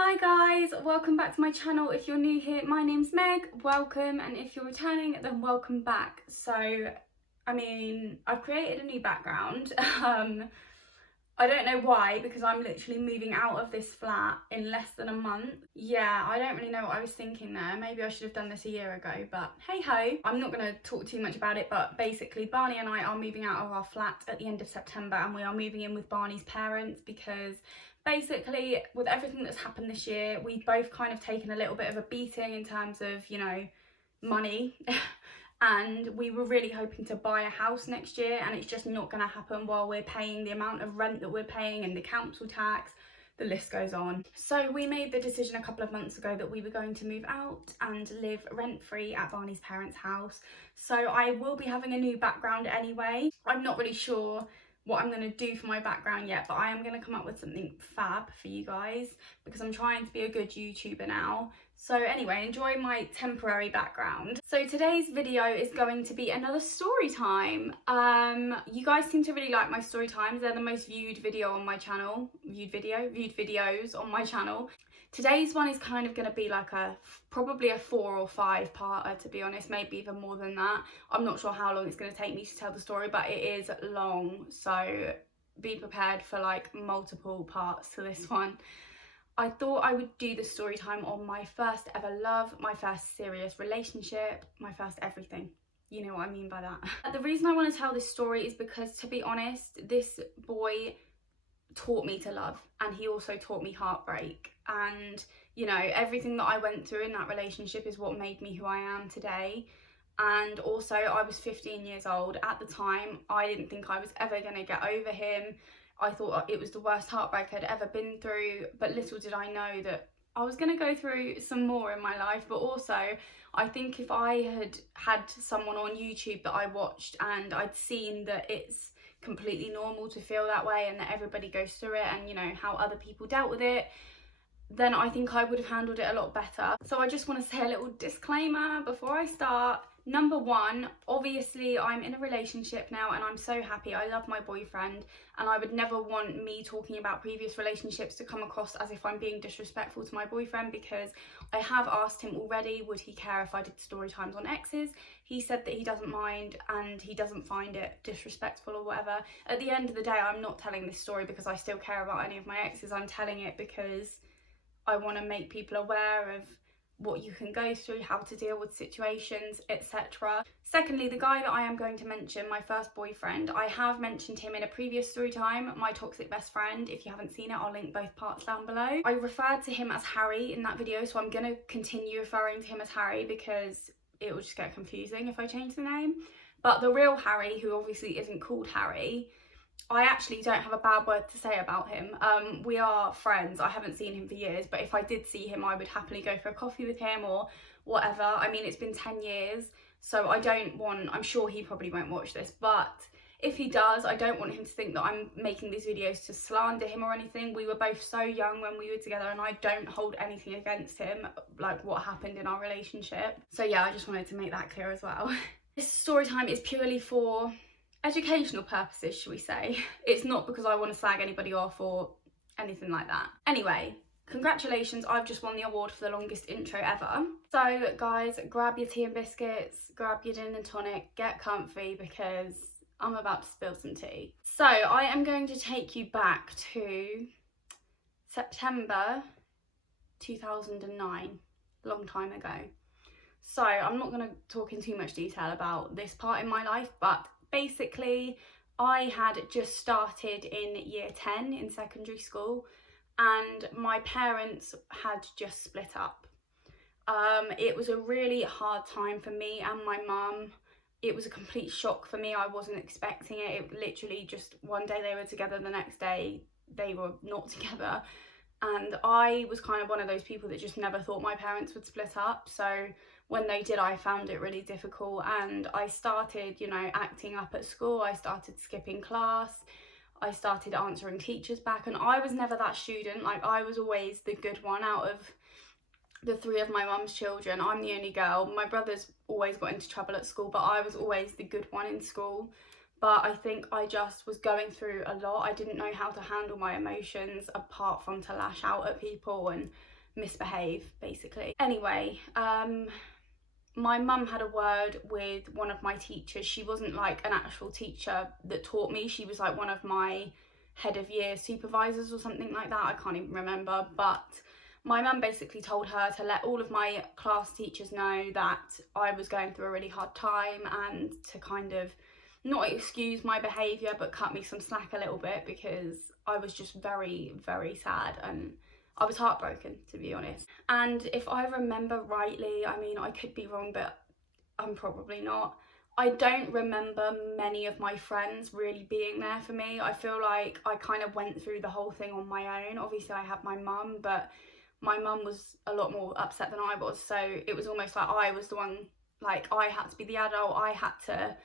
Hi guys, welcome back to my channel. If you're new here, my name's Meg, welcome, and if you're returning, then welcome back. So, I've created a new background. I don't know why, because I'm literally moving out of this flat in less than a month. Yeah, I don't really know what I was thinking there. Maybe I should have done this a year ago, but hey ho. I'm not going to talk too much about it, but basically Barney and I are moving out of our flat at the end of September, and we are moving in with Barney's parents because basically with everything that's happened this year, we've both kind of taken a little bit of a beating in terms of, you know, money. And we were really hoping to buy a house next year, and it's just not going to happen while we're paying the amount of rent that we're paying and the council tax, the list goes on. So we made the decision a couple of months ago that we were going to move out and live rent-free at Barney's parents' house. So I will be having a new background anyway. I'm not really sure what I'm going to do for my background yet, but I am going to come up with something fab for you guys because I'm trying to be a good YouTuber now. So anyway, enjoy my temporary background. So today's video is going to be another story time. You guys seem to really like my story times. They're the most viewed video on my channel. Viewed videos on my channel. Today's one is kind of going to be like probably a 4 or 5 parter, to be honest, maybe even more than that. I'm not sure how long it's going to take me to tell the story, but it is long, so be prepared for like multiple parts to this one. I thought I would do the story time on my first ever love, my first serious relationship, my first everything. You know what I mean by that. The reason I want to tell this story is because, to be honest, this boy taught me to love, and he also taught me heartbreak. And you know, everything that I went through in that relationship is what made me who I am today. And also, I was 15 years old at the time. I didn't think I was ever going to get over him. I thought it was the worst heartbreak I'd ever been through, but little did I know that I was going to go through some more in my life. But also, I think if I had someone on YouTube that I watched and I'd seen that it's completely normal to feel that way and that everybody goes through it, and you know how other people dealt with it, then I think I would have handled it a lot better. So I just want to say a little disclaimer before I start. Number one, obviously I'm in a relationship now and I'm so happy. I love my boyfriend, and I would never want me talking about previous relationships to come across as if I'm being disrespectful to my boyfriend, because I have asked him already, would he care if I did story times on exes? He said that he doesn't mind and he doesn't find it disrespectful or whatever. At the end of the day, I'm not telling this story because I still care about any of my exes. I'm telling it because I want to make people aware of what you can go through, how to deal with situations, etc. Secondly, the guy that I am going to mention, my first boyfriend, I have mentioned him in a previous story time, my toxic best friend. If you haven't seen it, I'll link both parts down below. I referred to him as Harry in that video, so I'm going to continue referring to him as Harry because it will just get confusing if I change the name. But the real Harry, who obviously isn't called Harry, I actually don't have a bad word to say about him. We are friends. I haven't seen him for years, but if I did see him, I would happily go for a coffee with him or whatever. I mean, it's been 10 years, so I'm sure he probably won't watch this, but if he does, I don't want him to think that I'm making these videos to slander him or anything. We were both so young when we were together, and I don't hold anything against him, like what happened in our relationship. So yeah, I just wanted to make that clear as well. This story time is purely for educational purposes, should we say. It's not because I want to slag anybody off or anything like that. Anyway, congratulations, I've just won the award for the longest intro ever. So guys, grab your tea and biscuits, grab your gin and tonic, get comfy because I'm about to spill some tea. So I am going to take you back to September 2009, a long time ago. So I'm not going to talk in too much detail about this part in my life, but basically, I had just started in year 10 in secondary school, and my parents had just split up. It was a really hard time for me and my mum. It was a complete shock for me. I wasn't expecting it. It literally just one day they were together, the next day they were not together. And I was kind of one of those people that just never thought my parents would split up. So when they did, I found it really difficult, and I started, you know, acting up at school. I started skipping class. I started answering teachers back, and I was never that student. Like, I was always the good one out of the 3 of my mum's children. I'm the only girl. My brothers always got into trouble at school, but I was always the good one in school. but I think I just was going through a lot. I didn't know how to handle my emotions apart from to lash out at people and misbehave, basically. Anyway, my mum had a word with one of my teachers. She wasn't like an actual teacher that taught me. She was like one of my head of year supervisors or something like that. I can't even remember. But my mum basically told her to let all of my class teachers know that I was going through a really hard time, and to kind of not excuse my behaviour but cut me some slack a little bit, because I was just very, very sad and I was heartbroken, to be honest. And if I remember rightly, I mean, I could be wrong, but I'm probably not, I don't remember many of my friends really being there for me. I feel like I kind of went through the whole thing on my own. Obviously I had my mum, but my mum was a lot more upset than I was, so it was almost like I was the one, like I had to be the adult, I had to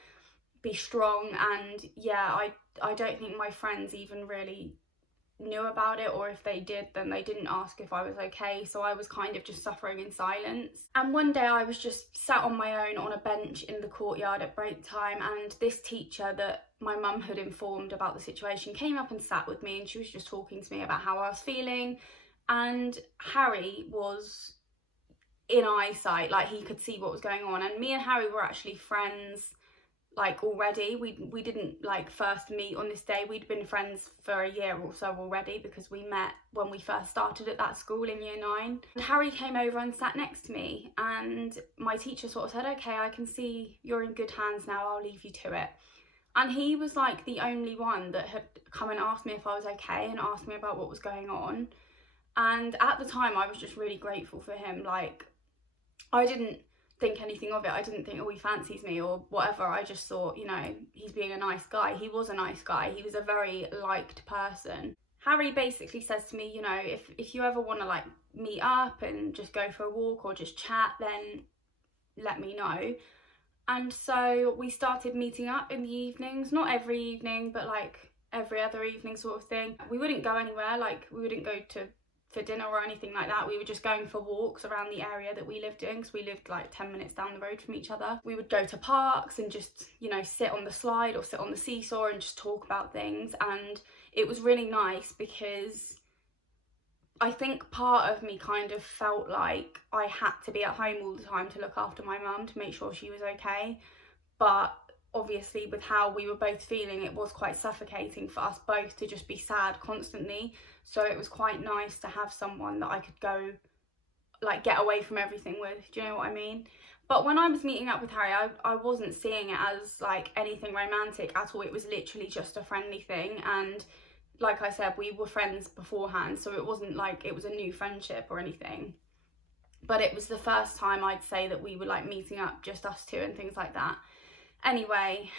be strong. And yeah, I don't think my friends even really knew about it, or if they did, then they didn't ask if I was okay, so I was kind of just suffering in silence. And one day I was just sat on my own on a bench in the courtyard at break time, and this teacher that my mum had informed about the situation came up and sat with me, and she was just talking to me about how I was feeling. And Harry was in eyesight, like he could see what was going on, and me and Harry were actually friends like already. We didn't like first meet on this day, we'd been friends for a year or so already, because we met when we first started at that school in year 9. And Harry came over and sat next to me, and my teacher sort of said, okay, I can see you're in good hands now, I'll leave you to it. And he was like the only one that had come and asked me if I was okay and asked me about what was going on. And at the time I was just really grateful for him. Like, I didn't think anything of it. I didn't think, oh, he fancies me or whatever. I just thought, you know, he's being a nice guy. He was a nice guy. He was a very liked person. Harry basically says to me, you know, if you ever want to like meet up and just go for a walk or just chat, then let me know. And so we started meeting up in the evenings, not every evening, but like every other evening sort of thing. We wouldn't go anywhere, like we wouldn't go for dinner or anything like that. We were just going for walks around the area that we lived in, because we lived like 10 minutes down the road from each other. We would go to parks and just, you know, sit on the slide or sit on the seesaw and just talk about things. And it was really nice, because I think part of me kind of felt like I had to be at home all the time to look after my mum, to make sure she was okay. But obviously with how we were both feeling, it was quite suffocating for us both to just be sad constantly. So it was quite nice to have someone that I could go, like, get away from everything with, do you know what I mean? But when I was meeting up with Harry, I wasn't seeing it as like anything romantic at all. It was literally just a friendly thing. And like I said, we were friends beforehand, so it wasn't like it was a new friendship or anything. But it was the first time I'd say that we were like meeting up, just us two and things like that. Anyway,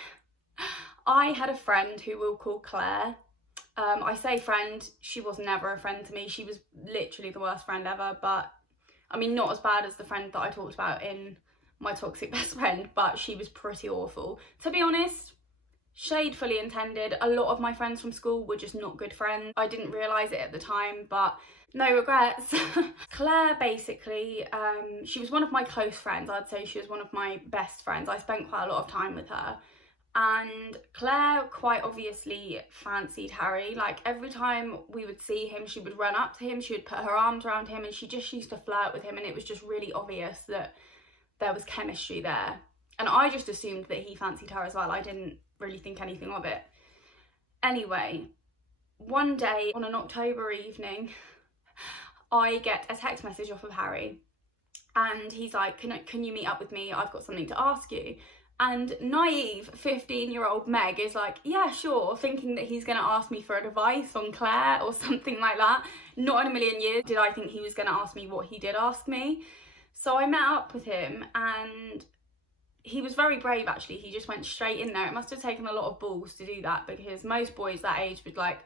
I had a friend who we'll call Claire. I say friend, she was never a friend to me. She was literally the worst friend ever, but I mean, not as bad as the friend that I talked about in my toxic best friend, but she was pretty awful. To be honest, shade fully intended, a lot of my friends from school were just not good friends. I didn't realise it at the time, but no regrets. Claire basically, she was one of my close friends. I'd say she was one of my best friends. I spent quite a lot of time with her. And Claire quite obviously fancied Harry. Like, every time we would see him, she would run up to him, she would put her arms around him, and she just used to flirt with him, and it was just really obvious that there was chemistry there. And I just assumed that he fancied her as well. I didn't really think anything of it. Anyway, one day on an October evening, I get a text message off of Harry, and he's like, can you meet up with me? I've got something to ask you. And naive 15-year-old Meg is like, yeah, sure, thinking that he's going to ask me for advice on Claire or something like that. Not in a million years did I think he was going to ask me what he did ask me. So I met up with him, and he was very brave actually. He just went straight in there. It must have taken a lot of balls to do that, because most boys that age would like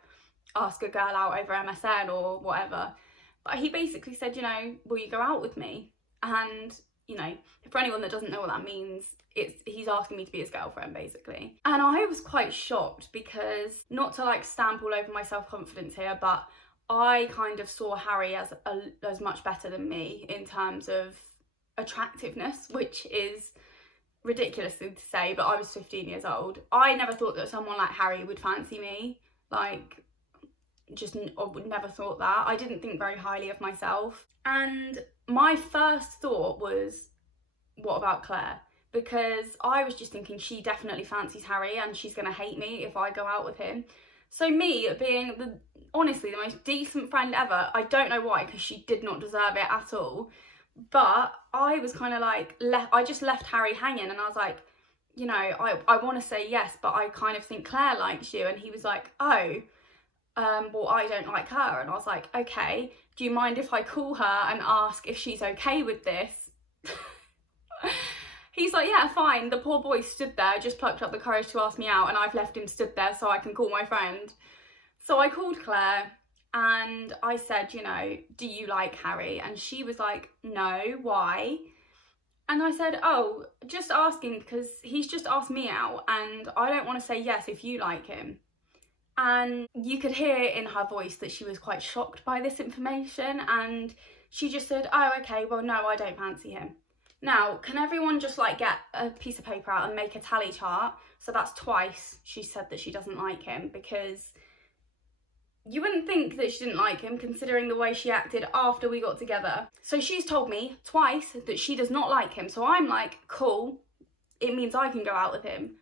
ask a girl out over MSN or whatever. But he basically said, you know, will you go out with me? And, you know, for anyone that doesn't know what that means, he's asking me to be his girlfriend basically. And I was quite shocked, because not to like stamp all over my self-confidence here, but I kind of saw Harry as much better than me in terms of attractiveness, which is ridiculous thing to say, but I was 15 years old. I never thought that someone like Harry would fancy me. Like, I would never thought that. I didn't think very highly of myself. And my first thought was, what about Claire? Because I was just thinking she definitely fancies Harry and she's going to hate me if I go out with him. So me being honestly the most decent friend ever, I don't know why, because she did not deserve it at all. But I was kind of like, I just left Harry hanging, and I was like, you know, I want to say yes, but I kind of think Claire likes you. And he was like, oh, well, I don't like her. And I was like, okay, do you mind if I call her and ask if she's okay with this? He's like, yeah, fine. The poor boy stood there, just plucked up the courage to ask me out, and I've left him stood there so I can call my friend. So I called Claire and I said, you know, do you like Harry? And she was like, no, why? And I said, oh, just asking because he's just asked me out and I don't want to say yes if you like him. And you could hear in her voice that she was quite shocked by this information, and she just said, oh, okay, well, no, I don't fancy him. Now, can everyone just like get a piece of paper out and make a tally chart? So that's twice she said that she doesn't like him, because you wouldn't think that she didn't like him considering the way she acted after we got together. So she's told me twice that she does not like him. So I'm like, cool, it means I can go out with him.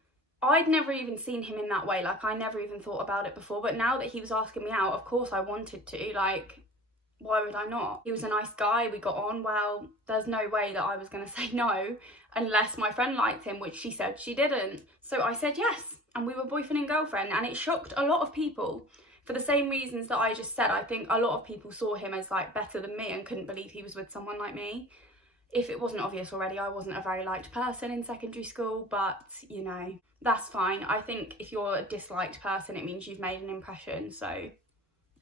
I'd never even seen him in that way. Like, I never even thought about it before. But now that he was asking me out, of course I wanted to. Like, why would I not? He was a nice guy, we got on well. There's no way that I was going to say no unless my friend liked him, which she said she didn't. So I said yes, and we were boyfriend and girlfriend, and it shocked a lot of people. For the same reasons that I just said, I think a lot of people saw him as like better than me and couldn't believe he was with someone like me. If it wasn't obvious already, I wasn't a very liked person in secondary school, but you know, that's fine. I think if you're a disliked person, it means you've made an impression, so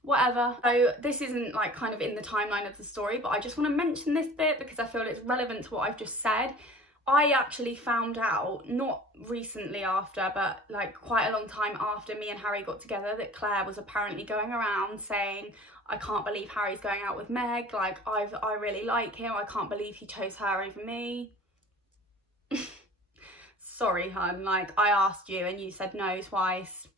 whatever. So this isn't like kind of in the timeline of the story, but I just want to mention this bit because I feel it's relevant to what I've just said. I actually found out, not recently after, but like quite a long time after me and Harry got together, that Claire was apparently going around saying, I can't believe Harry's going out with Meg, like I really like him, I can't believe he chose her over me. Sorry, hun, like I asked you and you said no twice.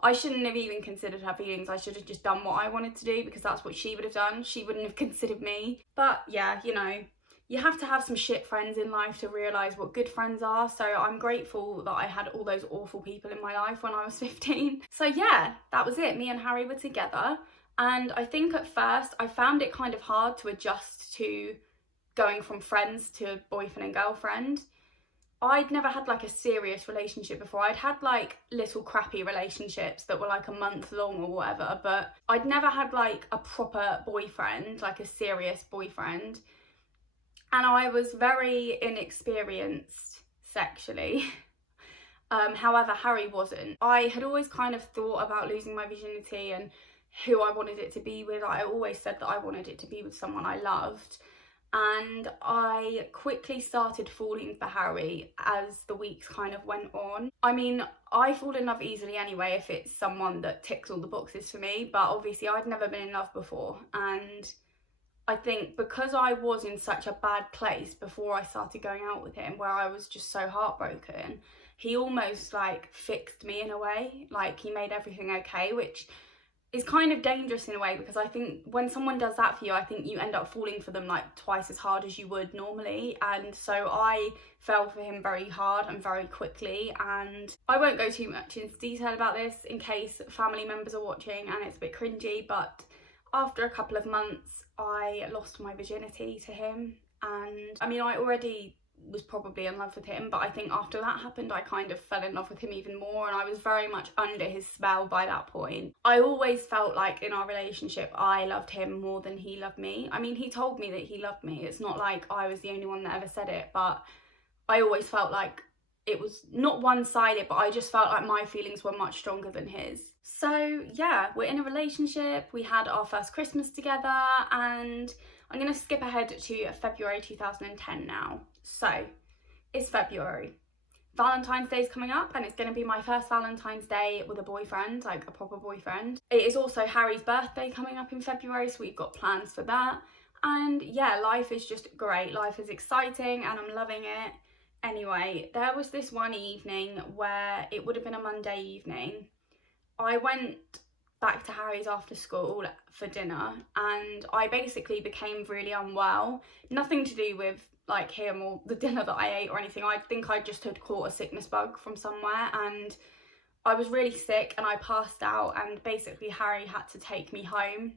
I shouldn't have even considered her feelings. I should have just done what I wanted to do because that's what she would have done. She wouldn't have considered me. But yeah, you know, you have to have some shit friends in life to realise what good friends are. So I'm grateful that I had all those awful people in my life when I was 15. So yeah, that was it. Me and Harry were together. And I think at first I found it kind of hard to adjust to going from friends to boyfriend and girlfriend. I'd never had like a serious relationship before. I'd had like little crappy relationships that were like a month long or whatever, but I'd never had like a proper boyfriend, like a serious boyfriend. And I was very inexperienced sexually. However, Harry wasn't. I had always kind of thought about losing my virginity and who I wanted it to be with. I always said that I wanted it to be with someone I loved. And I quickly started falling for Harry as the weeks kind of went on. I mean, I fall in love easily anyway if it's someone that ticks all the boxes for me, but obviously I'd never been in love before. And I think because I was in such a bad place before I started going out with him, where I was just so heartbroken, he almost like fixed me in a way. Like he made everything okay, which is kind of dangerous in a way, because I think when someone does that for you, I think you end up falling for them like twice as hard as you would normally. And so I fell for him very hard and very quickly, and I won't go too much into detail about this in case family members are watching and it's a bit cringy, but after a couple of months I lost my virginity to him. And I mean, I already was probably in love with him, but I think after that happened I kind of fell in love with him even more, and I was very much under his spell by that point. I always felt like in our relationship I loved him more than he loved me. I mean, he told me that he loved me, it's not like I was the only one that ever said it, but I always felt like it was not one-sided, but I just felt like my feelings were much stronger than his. So yeah, we're in a relationship, we had our first Christmas together, and I'm going to skip ahead to February 2010 now. So, it's February. Valentine's Day is coming up, and it's going to be my first Valentine's Day with a boyfriend, like a proper boyfriend. It is also Harry's birthday coming up in February, so we've got plans for that. And yeah, life is just great. Life is exciting and I'm loving it. Anyway, there was this one evening where it would have been a Monday evening. I went back to Harry's after school for dinner, and I basically became really unwell. Nothing to do with like him or the dinner that I ate or anything. I think I just had caught a sickness bug from somewhere, and I was really sick and I passed out, and basically Harry had to take me home,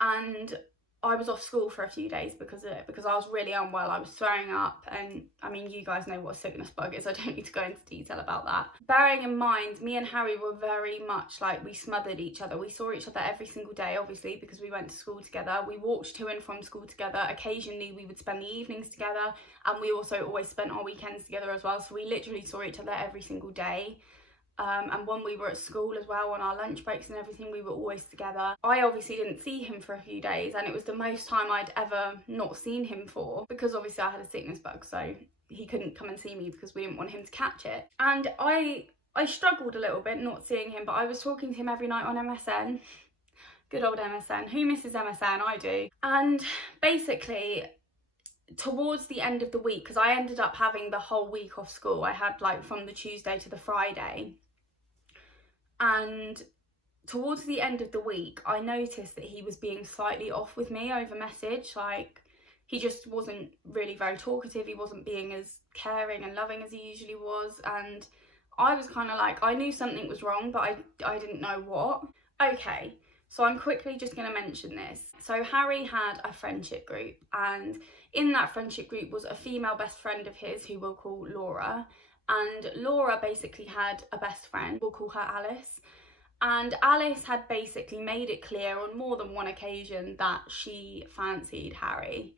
and I was off school for a few days because of it, because I was really unwell. I was throwing up, and I mean, you guys know what a sickness bug is. I don't need to go into detail about that. Bearing in mind, me and Harry were very much like, we smothered each other. We saw each other every single day, obviously, because we went to school together. We walked to and from school together. Occasionally, we would spend the evenings together, and we also always spent our weekends together as well. So we literally saw each other every single day. And when we were at school as well, on our lunch breaks and everything, we were always together. I obviously didn't see him for a few days, and it was the most time I'd ever not seen him for, because obviously I had a sickness bug, so he couldn't come and see me because we didn't want him to catch it. And I struggled a little bit not seeing him, but I was talking to him every night on MSN. Good old MSN. Who misses MSN? I do. And basically, towards the end of the week, because I ended up having the whole week off school, I had like from the Tuesday to the Friday, and towards the end of the week I noticed that he was being slightly off with me over message. Like, he just wasn't really very talkative, he wasn't being as caring and loving as he usually was, and I was kind of like, I knew something was wrong, but I didn't know what. Okay, so I'm quickly just going to mention this. So Harry had a friendship group, and in that friendship group was a female best friend of his who we'll call Laura. And Laura basically had a best friend, we'll call her Alice. And Alice had basically made it clear on more than one occasion that she fancied Harry.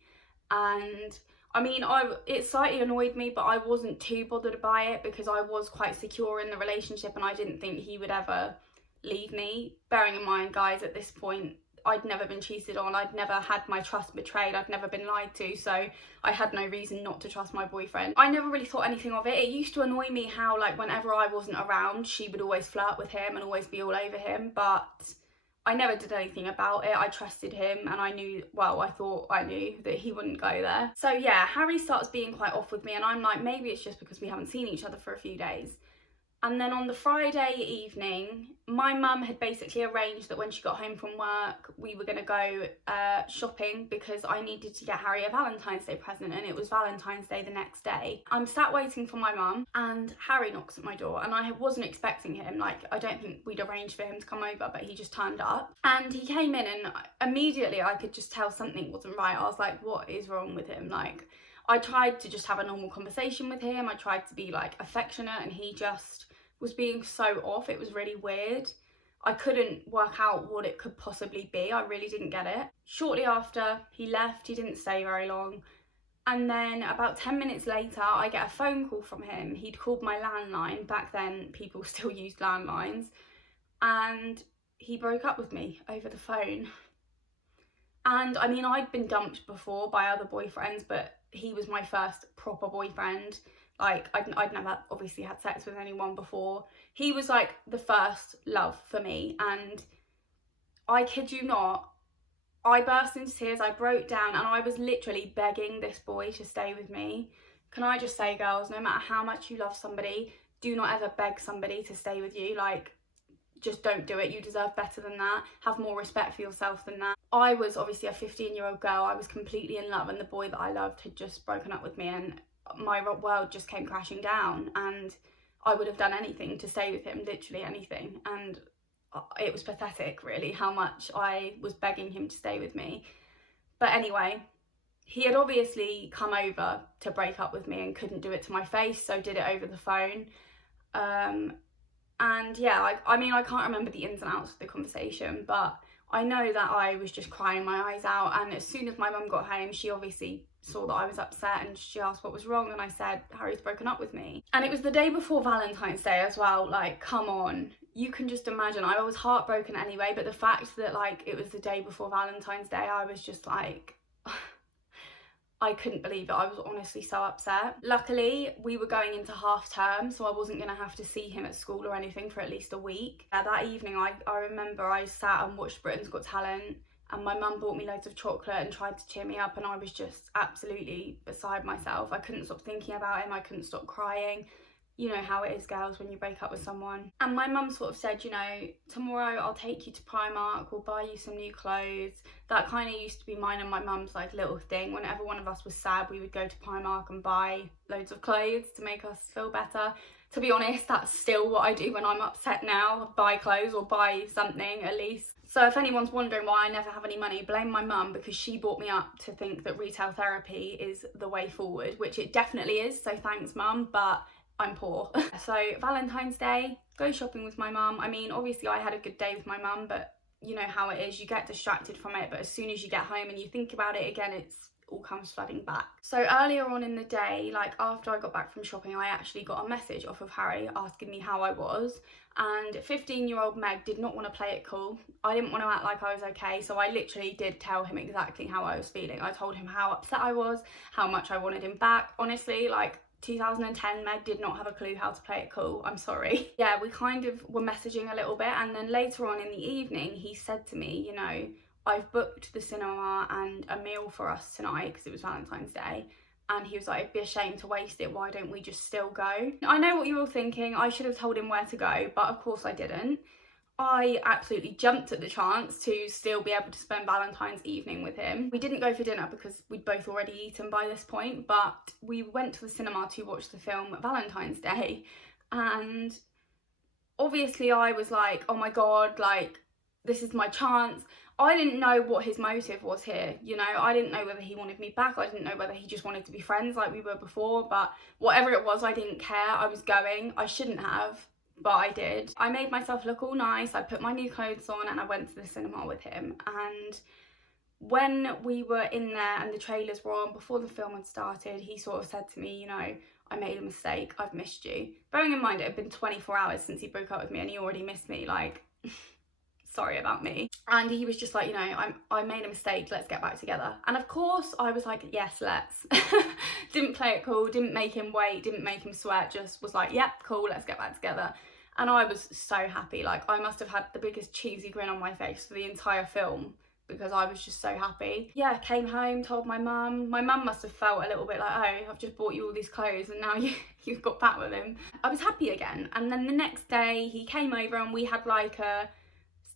And I mean, it slightly annoyed me, but I wasn't too bothered by it because I was quite secure in the relationship and I didn't think he would ever leave me. Bearing in mind, guys, at this point, I'd never been cheated on, I'd never had my trust betrayed, I'd never been lied to, so I had no reason not to trust my boyfriend. I never really thought anything of it. It used to annoy me how, like, whenever I wasn't around, she would always flirt with him and always be all over him, but I never did anything about it. I trusted him, and I knew, well, I thought I knew that he wouldn't go there. So yeah, Harry starts being quite off with me, and I'm like, maybe it's just because we haven't seen each other for a few days. And then on the Friday evening, my mum had basically arranged that when she got home from work, we were going to go shopping because I needed to get Harry a Valentine's Day present, and it was Valentine's Day the next day. I'm sat waiting for my mum, and Harry knocks at my door, and I wasn't expecting him. Like, I don't think we'd arranged for him to come over, but he just turned up. And he came in, and immediately I could just tell something wasn't right. I was like, what is wrong with him? Like, I tried to just have a normal conversation with him. I tried to be like affectionate, and he just was being so off. It was really weird. I couldn't work out what it could possibly be. I really didn't get it. Shortly after he left, he didn't stay very long. And then about 10 minutes later, I get a phone call from him. He'd called my landline. Back then, people still used landlines. And he broke up with me over the phone. And I mean, I'd been dumped before by other boyfriends, but he was my first proper boyfriend. Like, I'd never obviously had sex with anyone before. He was like the first love for me, and I kid you not, I burst into tears, I broke down, and I was literally begging this boy to stay with me. Can I just say, girls, no matter how much you love somebody, do not ever beg somebody to stay with you. Like, just don't do it. You deserve better than that. Have more respect for yourself than that. I was obviously a 15-year-old girl. I was completely in love, and the boy that I loved had just broken up with me, and my world just came crashing down, and I would have done anything to stay with him, literally anything. And it was pathetic, really, how much I was begging him to stay with me. But anyway, he had obviously come over to break up with me and couldn't do it to my face, so did it over the phone. And yeah, I mean, I can't remember the ins and outs of the conversation, but I know that I was just crying my eyes out. And as soon as my mum got home, she obviously saw that I was upset, and she asked what was wrong, and I said, Harry's broken up with me. And it was the day before Valentine's Day as well. Like, come on, you can just imagine. I was heartbroken anyway, but the fact that, like, it was the day before Valentine's Day, I was just like, I couldn't believe it. I was honestly so upset. Luckily, we were going into half term, so I wasn't going to have to see him at school or anything for at least a week. That evening, I remember I sat and watched Britain's Got Talent, and my mum bought me loads of chocolate and tried to cheer me up, and I was just absolutely beside myself. I couldn't stop thinking about him, I couldn't stop crying. You know how it is, girls, when you break up with someone. And my mum sort of said, you know, tomorrow I'll take you to Primark, we'll buy you some new clothes. That kind of used to be mine and my mum's like little thing. Whenever one of us was sad, we would go to Primark and buy loads of clothes to make us feel better. To be honest, that's still what I do when I'm upset now. Buy clothes or buy something at least. So if anyone's wondering why I never have any money, blame my mum, because she brought me up to think that retail therapy is the way forward, which it definitely is, so thanks mum, but I'm poor. So Valentine's Day, go shopping with my mum. I mean, obviously I had a good day with my mum, but you know how it is, you get distracted from it, but as soon as you get home and you think about it again, it's all comes flooding back. So earlier on in the day, like after I got back from shopping, I actually got a message off of Harry asking me how I was, and 15-year-old Meg did not want to play it cool. I didn't want to act like I was okay, so I literally did tell him exactly how I was feeling. I told him how upset I was, how much I wanted him back. Honestly, like 2010 Meg did not have a clue how to play it cool, I'm sorry. Yeah, we kind of were messaging a little bit, and then later on in the evening he said to me, you know, I've booked the cinema and a meal for us tonight because it was Valentine's Day, and he was like, it'd be a shame to waste it, why don't we just still go? I know what you're all thinking, I should have told him where to go, but of course I didn't. I absolutely jumped at the chance to still be able to spend Valentine's evening with him. We didn't go for dinner because we'd both already eaten by this point, but we went to the cinema to watch the film Valentine's Day, and obviously I was like, oh my god, like this is my chance. I didn't know what his motive was here, you know, I didn't know whether he wanted me back, I didn't know whether he just wanted to be friends like we were before, but whatever it was, I didn't care. I was going, I shouldn't have, but I did. I made myself look all nice, I put my new clothes on and I went to the cinema with him. And when we were in there and the trailers were on, before the film had started, he sort of said to me, you know, I made a mistake, I've missed you. Bearing in mind it had been 24 hours since he broke up with me and he already missed me, like, sorry about me. And he was just like, you know, I made a mistake, let's get back together. And of course I was like, yes, let's. Didn't play it cool, didn't make him wait, didn't make him sweat, just was like, yep, cool, let's get back together. And I was so happy, like I must have had the biggest cheesy grin on my face for the entire film because I was just so happy. Yeah, came home, told my mum. My mum must have felt a little bit like, oh, I've just bought you all these clothes and now you've got back with him. I was happy again. And then the next day he came over and we had like a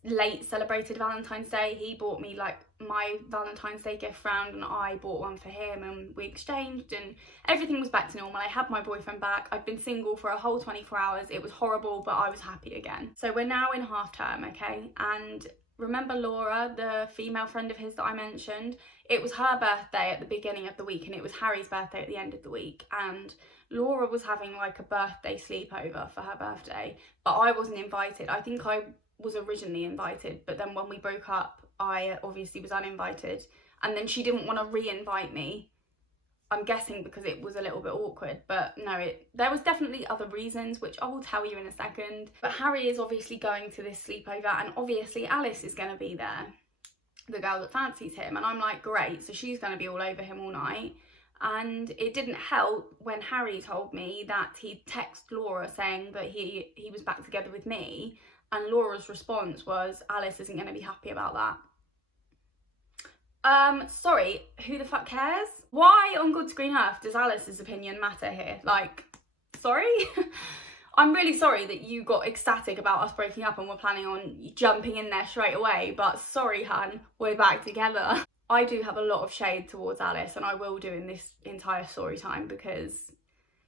late celebrated Valentine's Day. He bought me like my Valentine's Day gift round and I bought one for him, and we exchanged and everything was back to normal. I had my boyfriend back. I'd been single for a whole 24 hours. It was horrible, but I was happy again. So we're now in half term, okay? And remember Laura, the female friend of his that I mentioned? It was her birthday at the beginning of the week and it was Harry's birthday at the end of the week, and Laura was having like a birthday sleepover for her birthday, but I wasn't invited. I think I was originally invited, but then when we broke up I obviously was uninvited, and then she didn't want to re-invite me. I'm guessing because it was a little bit awkward, but no, there was definitely other reasons, which I will tell you in a second. But Harry is obviously going to this sleepover, and obviously Alice is going to be there, the girl that fancies him, and I'm like, great, so she's going to be all over him all night. And it didn't help when Harry told me that he'd text Laura saying that he was back together with me, and Laura's response was, Alice isn't going to be happy about that. Sorry, who the fuck cares? Why on God's green earth does Alice's opinion matter here? Like, sorry? I'm really sorry that you got ecstatic about us breaking up and were planning on jumping in there straight away, but sorry, hun, we're back together. I do have a lot of shade towards Alice, and I will do in this entire story time, because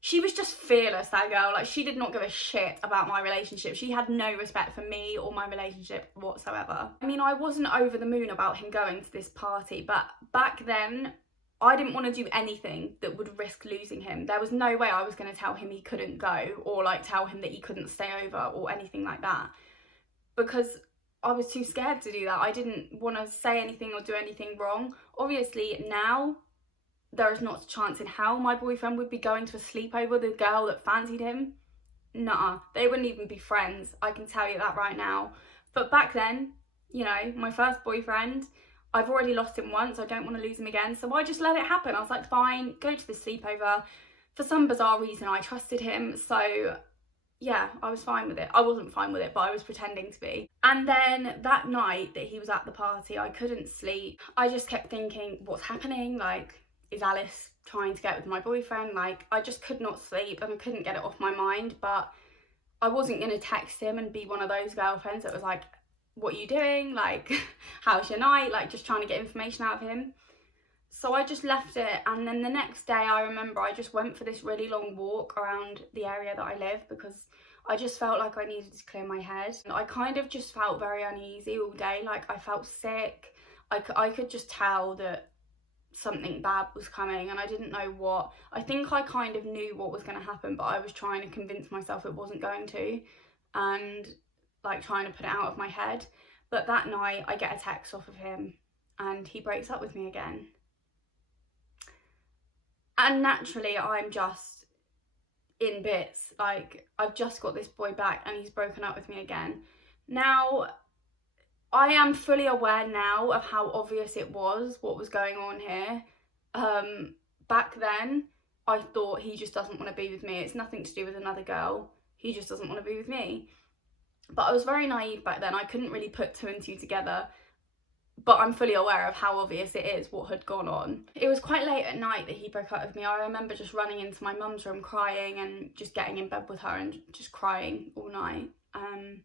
she was just fearless, that girl. Like, she did not give a shit about my relationship. She had no respect for me or my relationship whatsoever. I mean, I wasn't over the moon about him going to this party, but back then, I didn't want to do anything that would risk losing him. There was no way I was going to tell him he couldn't go, or like tell him that he couldn't stay over or anything like that, because I was too scared to do that. I didn't want to say anything or do anything wrong. Obviously now, there is not a chance in hell my boyfriend would be going to a sleepover with the girl that fancied him. Nuh-uh, they wouldn't even be friends. I can tell you that right now. But back then, you know, my first boyfriend, I've already lost him once. I don't want to lose him again. So I just let it happen. I was like, fine, go to the sleepover. For some bizarre reason, I trusted him. So, yeah, I was fine with it. I wasn't fine with it, but I was pretending to be. And then that night that he was at the party, I couldn't sleep. I just kept thinking, what's happening? Like, is Alice trying to get with my boyfriend? Like, I just could not sleep and I couldn't get it off my mind. But I wasn't going to text him and be one of those girlfriends that was like, what are you doing? Like, how's your night? Like, just trying to get information out of him. So I just left it, and then the next day I remember I just went for this really long walk around the area that I live because I just felt like I needed to clear my head. I kind of just felt very uneasy all day, like I felt sick. I could just tell that something bad was coming and I didn't know what. I think I kind of knew what was going to happen, but I was trying to convince myself it wasn't going to, and like trying to put it out of my head. But that night I get a text off of him and he breaks up with me again. And naturally I'm just in bits, like I've just got this boy back and he's broken up with me again. Now I am fully aware now of how obvious it was what was going on here. Back then I thought he just doesn't want to be with me. It's nothing to do with another girl, he just doesn't want to be with me. But I was very naive back then, I couldn't really put two and two together. But I'm fully aware of how obvious it is what had gone on. It was quite late at night that he broke up with me. I remember just running into my mum's room crying and just getting in bed with her and just crying all night. And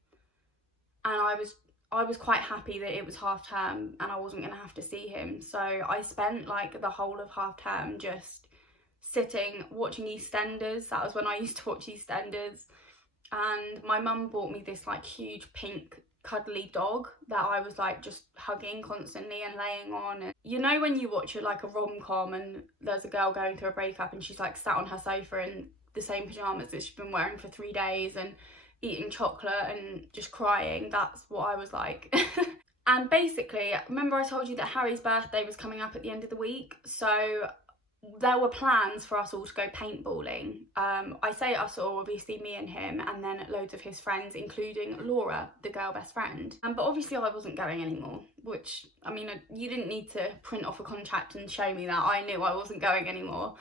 I was quite happy that it was half term and I wasn't going to have to see him. So I spent like the whole of half term just sitting watching EastEnders. That was when I used to watch EastEnders. And my mum bought me this like huge pink cuddly dog that I was like just hugging constantly and laying on. And you know when you watch it like a rom-com and there's a girl going through a breakup and she's like sat on her sofa in the same pyjamas that she's been wearing for 3 days and eating chocolate and just crying? That's what I was like. And basically, remember I told you that Harry's birthday was coming up at the end of the week, so there were plans for us all to go paintballing. I say us all, obviously me and him, and then loads of his friends, including Laura, the girl best friend. But obviously I wasn't going anymore, which, I mean, you didn't need to print off a contract and show me that. I knew I wasn't going anymore.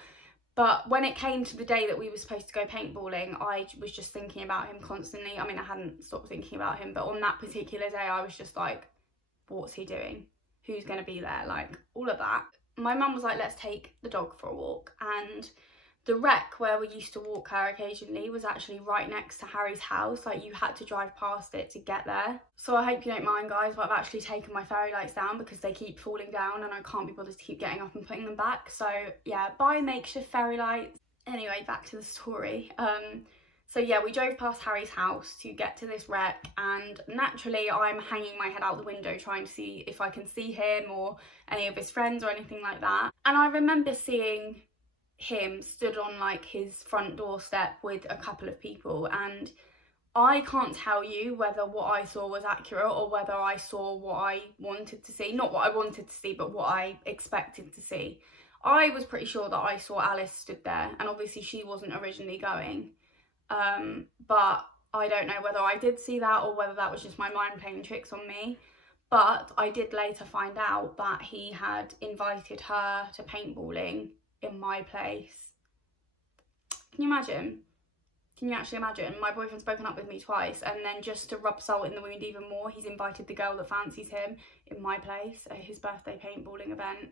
But when it came to the day that we were supposed to go paintballing, I was just thinking about him constantly. I mean, I hadn't stopped thinking about him, but on that particular day, I was just like, what's he doing? Who's going to be there? Like, all of that. My mum was like, let's take the dog for a walk. And the wreck where we used to walk her occasionally was actually right next to Harry's house. Like, you had to drive past it to get there. So I hope you don't mind, guys, but I've actually taken my fairy lights down because they keep falling down and I can't be bothered to keep getting up and putting them back. So yeah, bye makeshift fairy lights. Anyway, back to the story. So yeah, we drove past Harry's house to get to this wreck, and naturally I'm hanging my head out the window trying to see if I can see him or any of his friends or anything like that. And I remember seeing him stood on like his front doorstep with a couple of people, and I can't tell you whether what I saw was accurate or whether I saw what I wanted to see. Not what I wanted to see, but what I expected to see. I was pretty sure that I saw Alice stood there, and obviously she wasn't originally going. But I don't know whether I did see that or whether that was just my mind playing tricks on me. But I did later find out that he had invited her to paintballing in my place. Can you imagine? Can you actually imagine? My boyfriend's broken up with me twice, and then just to rub salt in the wound even more, he's invited the girl that fancies him in my place at his birthday paintballing event.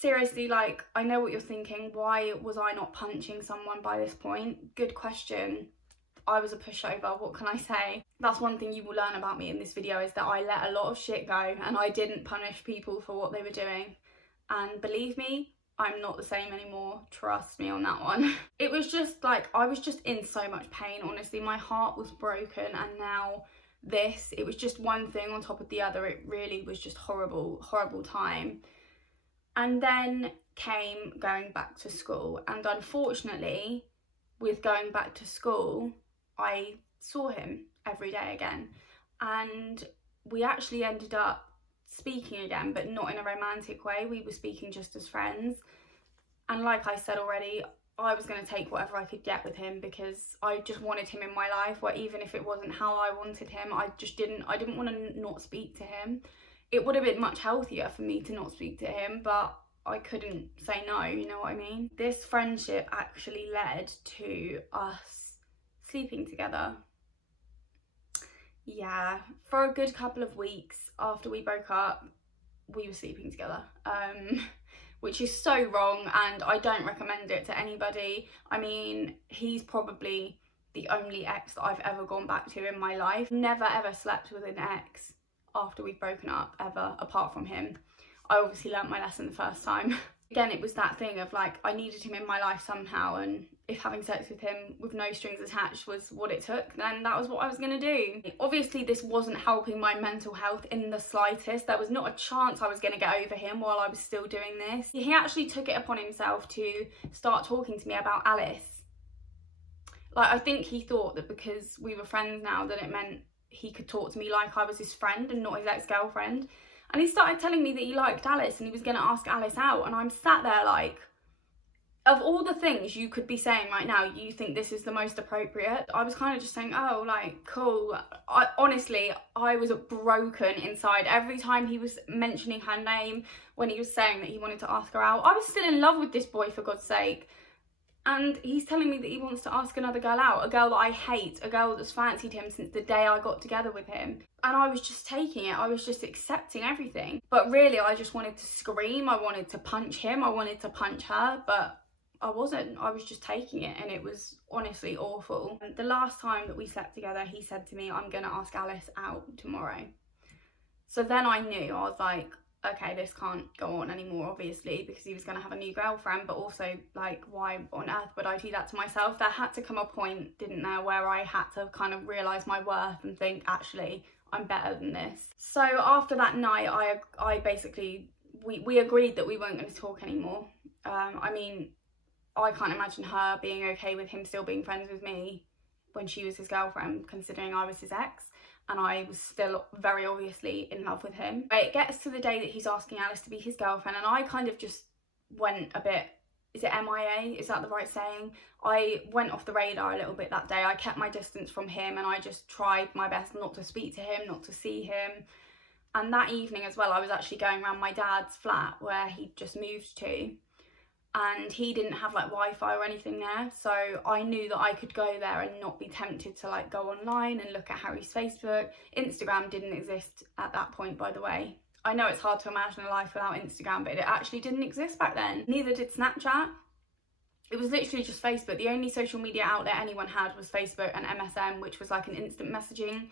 Seriously, like, I know what you're thinking. Why was I not punching someone by this point? Good question. I was a pushover, what can I say? That's one thing you will learn about me in this video, is that I let a lot of shit go and I didn't punish people for what they were doing. And believe me, I'm not the same anymore. Trust me on that one. It was just like, I was just in so much pain, honestly. My heart was broken, and now this, it was just one thing on top of the other. It really was just horrible, horrible time. And then came going back to school, and unfortunately with going back to school I saw him every day again, and we actually ended up speaking again, but not in a romantic way. We were speaking just as friends, and like I said already, I was going to take whatever I could get with him because I just wanted him in my life, where even if it wasn't how I wanted him, I didn't want to not speak to him. It would have been much healthier for me to not speak to him, but I couldn't say no, you know what I mean? This friendship actually led to us sleeping together. Yeah, for a good couple of weeks after we broke up, we were sleeping together, which is so wrong, and I don't recommend it to anybody. I mean, he's probably the only ex that I've ever gone back to in my life. Never ever slept with an ex after we've broken up, ever, apart from him. I obviously learnt my lesson the first time. Again, it was that thing of like, I needed him in my life somehow, and if having sex with him with no strings attached was what it took, then that was what I was going to do. Obviously, this wasn't helping my mental health in the slightest. There was not a chance I was going to get over him while I was still doing this. He actually took it upon himself to start talking to me about Alice. Like, I think he thought that because we were friends now that it meant he could talk to me like I was his friend and not his ex-girlfriend. And he started telling me that he liked Alice and he was going to ask Alice out. And I'm sat there like, of all the things you could be saying right now, you think this is the most appropriate? I was kind of just saying, oh, like, cool. Honestly, I was broken inside. Every time he was mentioning her name, when he was saying that he wanted to ask her out, I was still in love with this boy, for God's sake. And he's telling me that he wants to ask another girl out, a girl that I hate, a girl that's fancied him since the day I got together with him. And I was just taking it, I was just accepting everything. But really, I just wanted to scream, I wanted to punch him, I wanted to punch her, but I wasn't. I was just taking it, and it was honestly awful. And the last time that we slept together, he said to me, I'm gonna ask Alice out tomorrow. So then I knew, I was like, okay, this can't go on anymore, obviously, because he was going to have a new girlfriend, but also, like, why on earth would I do that to myself? There had to come a point, didn't there, where I had to kind of realise my worth and think, actually, I'm better than this. So after that night, I basically, we agreed that we weren't going to talk anymore. I mean, I can't imagine her being okay with him still being friends with me when she was his girlfriend, considering I was his ex. And I was still very obviously in love with him. It gets to the day that he's asking Alice to be his girlfriend, and I kind of just went a bit, is it MIA? Is that the right saying? I went off the radar a little bit that day. I kept my distance from him, and I just tried my best not to speak to him, not to see him. And that evening as well, I was actually going around my dad's flat where he'd just moved to. And he didn't have like Wi-Fi or anything there, so I knew that I could go there and not be tempted to like go online and look at Harry's Facebook. Instagram didn't exist at that point, by the way. I know it's hard to imagine a life without Instagram, but it actually didn't exist back then. Neither did Snapchat. It was literally just Facebook. The only social media outlet anyone had was Facebook and MSN, which was like an instant messaging.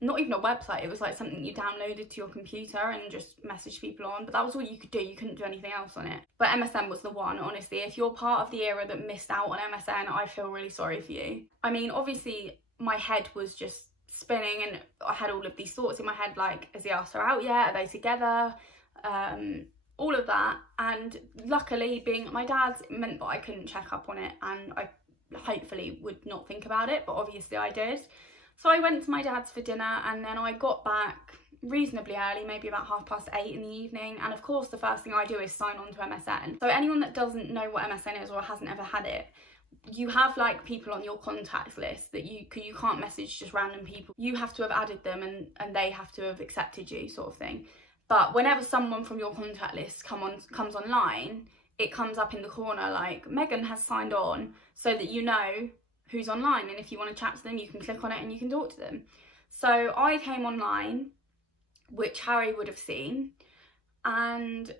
Not even a website, it was like something you downloaded to your computer and just messaged people on, but that was all you could do. You couldn't do anything else on it. But MSN was the one, honestly. If you're part of the era that missed out on MSN, I feel really sorry for you. I mean, obviously my head was just spinning and I had all of these thoughts in my head, like, has he asked her out yet? Are they together? All of that. And luckily, being my dad's, it meant that I couldn't check up on it, and I hopefully would not think about it, but obviously I did. So I went to my dad's for dinner, and then I got back reasonably early, maybe about 8:30 in the evening. And of course, the first thing I do is sign on to MSN. So anyone that doesn't know what MSN is or hasn't ever had it, you have like people on your contacts list that you can't message just random people. You have to have added them, and they have to have accepted you, sort of thing. But whenever someone from your contact list comes online, it comes up in the corner like, Megan has signed on, so that you know who's online, and if you want to chat to them, you can click on it and you can talk to them. So I came online, which Harry would have seen, and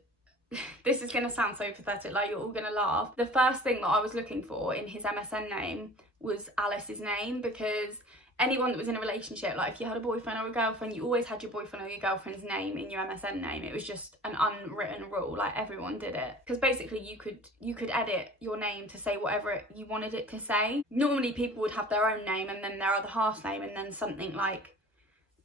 this is going to sound so pathetic, like you're all going to laugh. The first thing that I was looking for in his MSN name was Alice's name, because anyone that was in a relationship, like if you had a boyfriend or a girlfriend, you always had your boyfriend or your girlfriend's name in your MSN name. It was just an unwritten rule, like everyone did it. Because basically you could edit your name to say whatever you wanted it to say. Normally people would have their own name and then their other half's name and then something like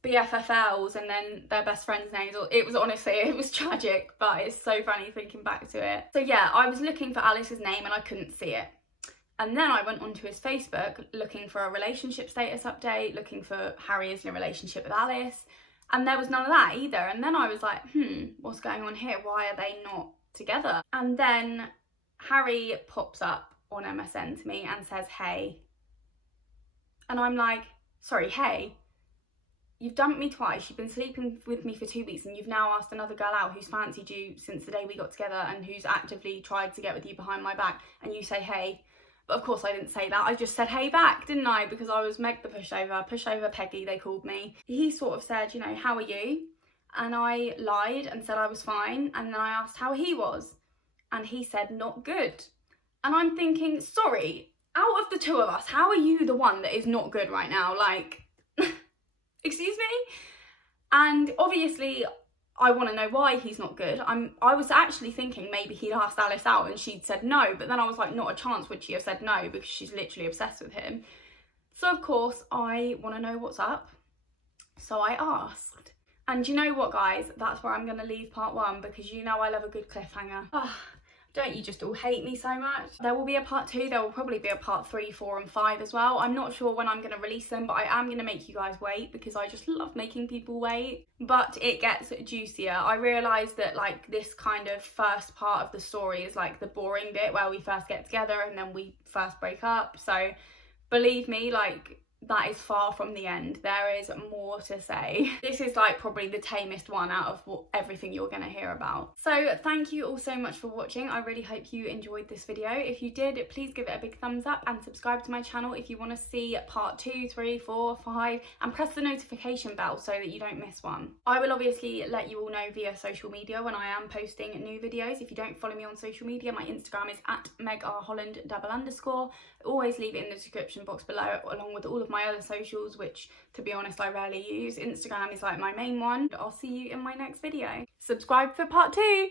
BFFLs and then their best friend's names. It was honestly, it was tragic, but it's so funny thinking back to it. So yeah, I was looking for Alice's name and I couldn't see it. And then I went onto his Facebook looking for a relationship status update, looking for Harry is in a relationship with Alice, and there was none of that either. And then I was like, what's going on here? Why are they not together? And then Harry pops up on MSN to me and says, hey. And I'm like, sorry, hey? You've dumped me twice, you've been sleeping with me for 2 weeks, and you've now asked another girl out who's fancied you since the day we got together and who's actively tried to get with you behind my back, and you say, hey. But of course I didn't say that, I just said hey back, didn't I? Because I was Meg the pushover Peggy they called me. He sort of said, you know, how are you? And I lied and said I was fine, and then I asked how he was, and he said not good. And I'm thinking, sorry, out of the two of us, how are you the one that is not good right now? Like, excuse me? And obviously I want to know why he's not good. I was actually thinking maybe he'd asked Alice out and she'd said no, but then I was like, not a chance would she have said no, because she's literally obsessed with him. So of course I want to know what's up. So I asked. And you know what, guys? That's where I'm going to leave part 1, because you know I love a good cliffhanger. Oh, don't you just all hate me so much? There will be a part 2, there will probably be a part 3, 4 and 5 as well. I'm not sure when I'm going to release them, but I am going to make you guys wait, because I just love making people wait. But it gets juicier. I realised that like this kind of first part of the story is like the boring bit where we first get together and then we first break up. So believe me, like, that is far from the end. There is more to say. This is like probably the tamest one out of everything you're going to hear about. So thank you all so much for watching. I really hope you enjoyed this video. If you did, please give it a big thumbs up and subscribe to my channel if you want to see part 2, 3, 4, 5, and press the notification bell so that you don't miss one. I will obviously let you all know via social media when I am posting new videos. If you don't follow me on social media, my Instagram is at meganrholland _. Always leave it in the description box below, along with all of my other socials, which to be honest I rarely use. Instagram is like my main one. I'll see you in my next video. Subscribe for part 2.